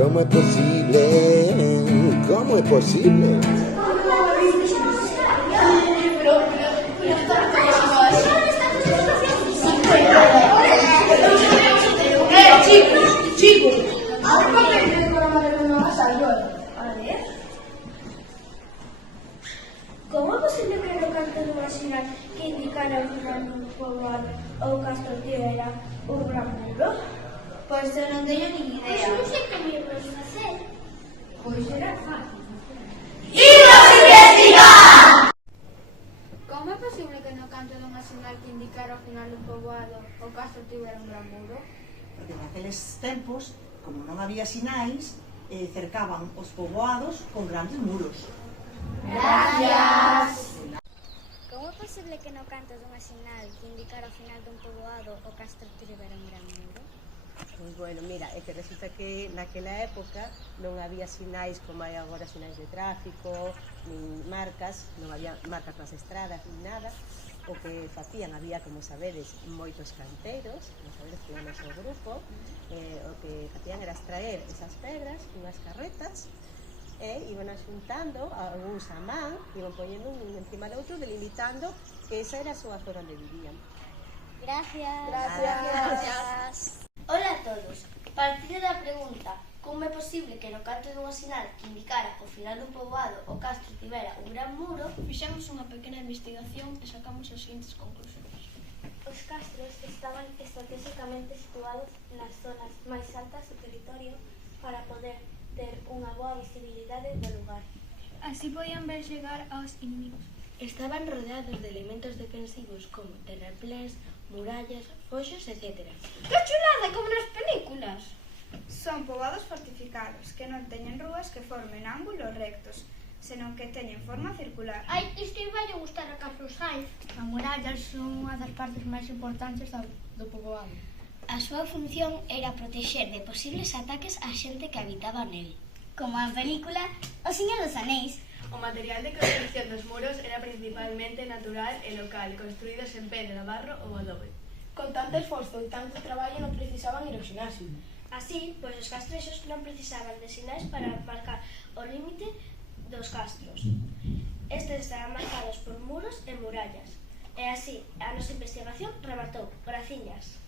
¿Cómo es posible? ¿Cómo es posible? Chicos, ahora aprender con la matemática salvador. A ver. Como é posible que no canto dunha sinal que indicara o final dun poboado ou castro tivera un gran muro? Pois eu non teño nin idea. Non sei que me podes facer. Pois era fácil. Como é posible que no canto dunha sinal que indicara o final dun poboado o castro tivera un gran muro? Porque naqueles tempos, como non había sinais, cercaban os poboados con grandes muros. Como é posible que no canto dunha sinal que indicara o final dun poboado o castro tivera un gran muro? Pois bueno, mira, é que resulta que naquela época non había sinais como hai agora, sinais de tráfico, nin marcas, non había marcas nas estradas, nin nada. O que facían, había, como sabedes, moitos canteiros, como sabedes que era o noso grupo, o que facían era extraer esas pedras, unhas carretas, e iban xuntando algúns a man, iban poñendo un encima do outro, delimitando que esa era a súa zona onde vivían. Gracias. Ola a todos. Partindo da pregunta como é posible que no canto dunha sinal que indicara o final dun poboado o castro tivera un gran muro, Fixemos unha pequena investigación e sacamos as seguintes conclusións. Os castros estaban estratégicamente situados nas zonas máis altas do territorio para poder ter unha boa visibilidade do lugar. Así podían ver chegar aos inimigos. estaban rodeados de elementos defensivos como terrapléns, murallas, foxos, etc. ¡Qué chulada, como nas películas! Son poboados fortificados, que non teñen rúas que formen ángulos rectos, senón que teñen forma circular. Ai, isto iba a gustar a Carlos Sainz. As murallas son unha das partes máis importantes do poboado. A súa función era protexer de posibles ataques á xente que habitaba nel. Como a película O Señor dos Anéis. O material de construcción dos muros era principalmente natural e local, construídos en pedra, barro ou adobe. Con tanto esforzo e tanto traballo non precisaban ir ao ximnasio. Así, pois os castrexos non precisaban de sinais para marcar o límite dos castros. Estes estaban marcados por muros e murallas. E así, a nosa investigación rematou. Graciñas.